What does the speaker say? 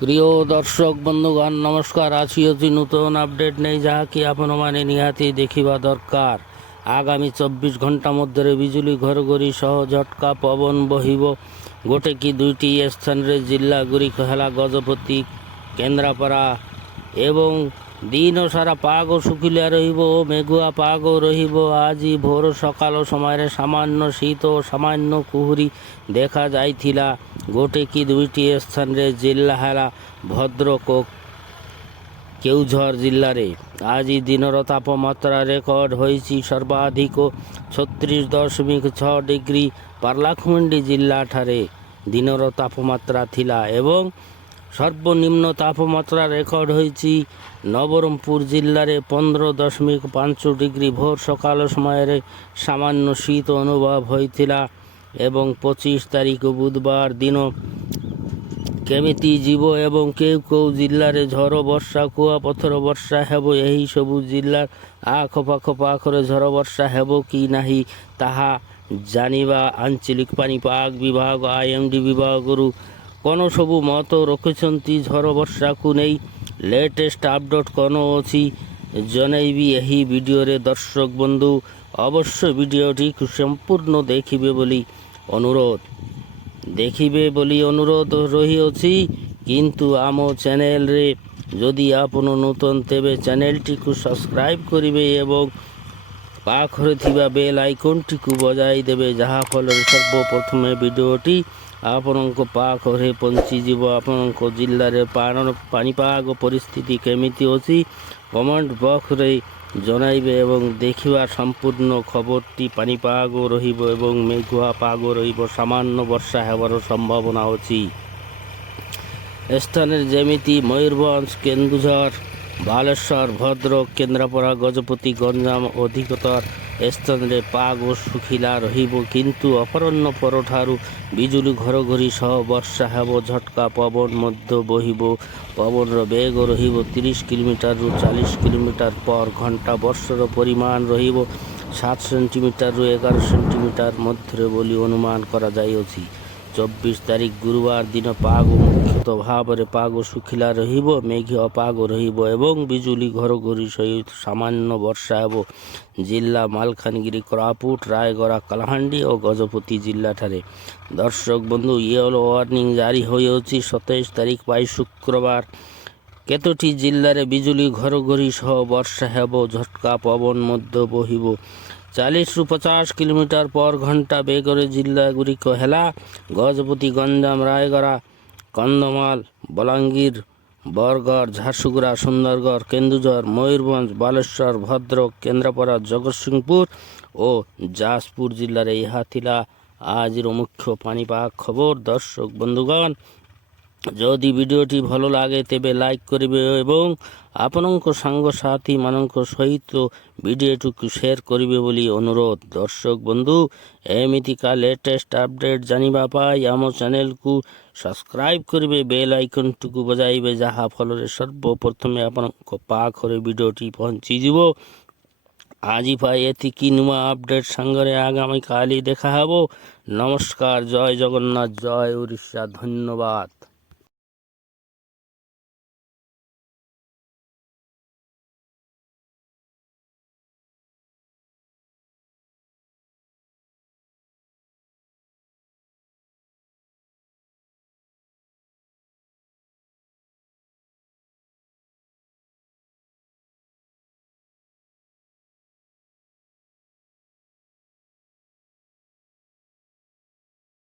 প্রিয় দর্শক বন্ধুগণ নমস্କାର। আছি অতি নূতন আপডেট নেই ଯାହାକି ଆପଣମାନେ ନିହାତି ଦେଖିବା ଦରକାର। ଆଗାମୀ 24 ଘଣ୍ଟା ମଧ୍ୟରେ ବିଜୁଳି ଘଡ଼ଘଡ଼ି ସହ ଝଟକା ପବନ ବହିବ। ଗୋଟେ କି ଦୁଇଟି ସ୍ଥାନରେ ଜିଲ୍ଲା ଗୁଡ଼ିକ ହେଲା ଗଜପତି, କେନ୍ଦ୍ରାପଡ଼ା ଏବଂ ଦିନ ସାରା ପାଗ ଶୁଖିଲା ରହିବ ଓ ମେଘୁଆ ପାଗ ରହିବ। ଆଜି ଭୋର ସକାଳ ସମୟରେ ସାମାନ୍ୟ ଶୀତ ଓ ସାମାନ୍ୟ କୁହୁଡ଼ି ଦେଖାଯାଇଥିଲା। ଗୋଟେ କି ଦୁଇଟି ସ୍ଥାନରେ ଜିଲ୍ଲା ହେଲା ଭଦ୍ରକ ଓ କେଉଁଝର ଜିଲ୍ଲାରେ। ଆଜି ଦିନର ତାପମାତ୍ରା ରେକର୍ଡ ହୋଇଛି ସର୍ବାଧିକ 36.6 ଡିଗ୍ରୀ ପାରଲାଖେମୁଣ୍ଡି ଜିଲ୍ଲାଠାରେ ଦିନର ତାପମାତ୍ରା ଥିଲା ଏବଂ ସର୍ବନିମ୍ନ ତାପମାତ୍ରା ରେକର୍ଡ ହୋଇଛି ନବରଙ୍ଗପୁର ଜିଲ୍ଲାରେ 15.5 ଡିଗ୍ରୀ। ଭୋର ସକାଳ ସମୟରେ ସାମାନ୍ୟ ଶୀତ ଅନୁଭବ ହୋଇଥିଲା ଏବଂ 25 ତାରିଖ ବୁଧବାର ଦିନ କେମିତି ଯିବ ଏବଂ କେଉଁ କେଉଁ ଜିଲ୍ଲାରେ ଝଡ଼ ବର୍ଷା କୁଆପଥର ବର୍ଷା ହେବ, ଏହିସବୁ ଜିଲ୍ଲା ଆଖପାଖ ପାଖରେ ଝଡ଼ ବର୍ଷା ହେବ କି ନାହିଁ ତାହା ଜାଣିବା। ଆଞ୍ଚଳିକ ପାଣିପାଗ ବିଭାଗ IMD ବିଭାଗରୁ କ'ଣ ସବୁ ମତ ରଖିଛନ୍ତି ଝଡ଼ ବର୍ଷାକୁ ନେଇ ଲେଟେଷ୍ଟ ଆପଡେଟ୍ କ'ଣ ଅଛି ଜଣାଇବି ଏହି ଭିଡ଼ିଓରେ। ଦର୍ଶକ ବନ୍ଧୁ ଅବଶ୍ୟ ଭିଡ଼ିଓଟିକୁ ସମ୍ପୂର୍ଣ୍ଣ ଦେଖିବେ ବୋଲି ଅନୁରୋଧ ରହିଅଛି। କିନ୍ତୁ ଆମ ଚ୍ୟାନେଲରେ ଯଦି ଆପଣ ନୂତନ ତେବେ ଚ୍ୟାନେଲଟିକୁ ସବସ୍କ୍ରାଇବ୍ କରିବେ ଏବଂ ପାଖରେ ଥିବା ବେଲ୍ ଆଇକନ୍ଟିକୁ ବଜାଇ ଦେବେ, ଯାହାଫଳରେ ସର୍ବପ୍ରଥମେ ଭିଡ଼ିଓଟି ଆପଣଙ୍କ ପାଖରେ ପହଞ୍ଚିଯିବ। ଆପଣଙ୍କ ଜିଲ୍ଲାରେ ପାଣିପାଗ ପରିସ୍ଥିତି କେମିତି ଅଛି କମେଣ୍ଟ ବକ୍ସରେ ଜଣାଇବେ ଏବଂ ଦେଖିବା ସମ୍ପୂର୍ଣ୍ଣ ଖବରଟି। ପାଣିପାଗ ରହିବ ଏବଂ ମେଘୁଆ ପାଗ ରହିବ, ସାମାନ୍ୟ ବର୍ଷା ହେବାର ସମ୍ଭାବନା ଅଛି। ସ୍ଥାନରେ ଯେମିତି ମୟୂରଭଞ୍ଜ, କେନ୍ଦୁଝର, ବାଲେଶ୍ୱର, ଭଦ୍ରକ, କେନ୍ଦ୍ରାପଡ଼ା, ଗଜପତି, ଗଞ୍ଜାମ ଅଧିକତର ସ୍ଥାନରେ ପାଗ ଶୁଖିଲା ରହିବ କିନ୍ତୁ ଅପରାହ୍ନ ପରଠାରୁ ବିଜୁଳି ଘଡ଼ଘଡ଼ି ସହ ବର୍ଷା ହେବ। ଝଟକା ପବନ ମଧ୍ୟ ବହିବ। ପବନର ବେଗ ରହିବ 30 କିଲୋମିଟରରୁ 40 କିଲୋମିଟର ପର ଘଣ୍ଟା। ବର୍ଷାର ପରିମାଣ ରହିବ 7 ସେଣ୍ଟିମିଟରରୁ 11 ସେଣ୍ଟିମିଟର ମଧ୍ୟରେ ବୋଲି ଅନୁମାନ କରାଯାଇଅଛି। 24 ତାରିଖ ଗୁରୁବାର ଦିନ ପାଗ ମୁଖ୍ୟତଃ ଭାବରେ ପାଗ ଶୁଖିଲା ରହିବ, ମେଘୁଆ ପାଗ ରହିବ ଏବଂ ବିଜୁଳି ଘଡ଼ଘଡ଼ି ସହିତ ସାମାନ୍ୟ ବର୍ଷା ହେବ। ଜିଲ୍ଲା ମାଲକାନଗିରି, କୋରାପୁଟ, ରାୟଗଡ଼ା, କଳାହାଣ୍ଡି ଓ ଗଜପତି ଜିଲ୍ଲାଠାରେ। ଦର୍ଶକ ବନ୍ଧୁ ୟେଲୋ ୱାର୍ଣ୍ଣିଂ ଜାରି ହୋଇଅଛି 27 ତାରିଖ ପାଇଁ ଶୁକ୍ରବାର। କେତୋଟି ଜିଲ୍ଲାରେ ବିଜୁଳି ଘଡ଼ଘଡ଼ି ସହ ବର୍ଷା ହେବ, ଝଟକା ପବନ ମଧ୍ୟ ବହିବ 40ରୁ 50 କିଲୋମିଟର ପର ଘଣ୍ଟା ବେଗରେ। ଜିଲ୍ଲାଗୁଡ଼ିକ ହେଲା ଗଜପତି, ଗଞ୍ଜାମ, ରାୟଗଡ଼ା, କନ୍ଧମାଳ, ବଲାଙ୍ଗୀର, ବରଗଡ଼, ଝାରସୁଗୁଡ଼ା, ସୁନ୍ଦରଗଡ଼, କେନ୍ଦୁଝର, ମୟୂରଭଞ୍ଜ, ବାଲେଶ୍ୱର, ଭଦ୍ରକ, କେନ୍ଦ୍ରାପଡ଼ା, ଜଗତସିଂହପୁର ଓ ଯାଜପୁର ଜିଲ୍ଲାରେ। ଏହା ଥିଲା ଆଜିର ମୁଖ୍ୟ ପାଣିପାଗ ଖବର। ଦର୍ଶକ ବନ୍ଧୁଗଣ ଯଦି ଭିଡ଼ିଓଟି ଭଲ ଲାଗେ ତେବେ ଲାଇକ୍ କରିବେ ଏବଂ ଆପଣଙ୍କ ସାଙ୍ଗସାଥିମାନଙ୍କ ସହିତ ଭିଡ଼ିଓଟିକୁ ସେୟାର କରିବେ ବୋଲି ଅନୁରୋଧ। ଦର୍ଶକ ବନ୍ଧୁ ଏମିତିକା ଲେଟେଷ୍ଟ ଆପଡେଟ୍ ଜାଣିବା ପାଇଁ ଆମ ଚ୍ୟାନେଲକୁ ସବସ୍କ୍ରାଇବ୍ କରିବେ, ବେଲ୍ ଆଇକନ୍ଟିକୁ ବଜାଇବେ, ଯାହାଫଳରେ ସର୍ବପ୍ରଥମେ ଆପଣଙ୍କ ପାଖରେ ଭିଡ଼ିଓଟି ପହଞ୍ଚିଯିବ। ଆଜି ପାଇଁ ଏତିକି। ନୂଆ ଆପଡେଟ୍ ସାଙ୍ଗରେ ଆଗାମୀ କାଲି ଦେଖାହେବ। ନମସ୍କାର, ଜୟ ଜଗନ୍ନାଥ, ଜୟ ଓଡ଼ିଶା, ଧନ୍ୟବାଦ।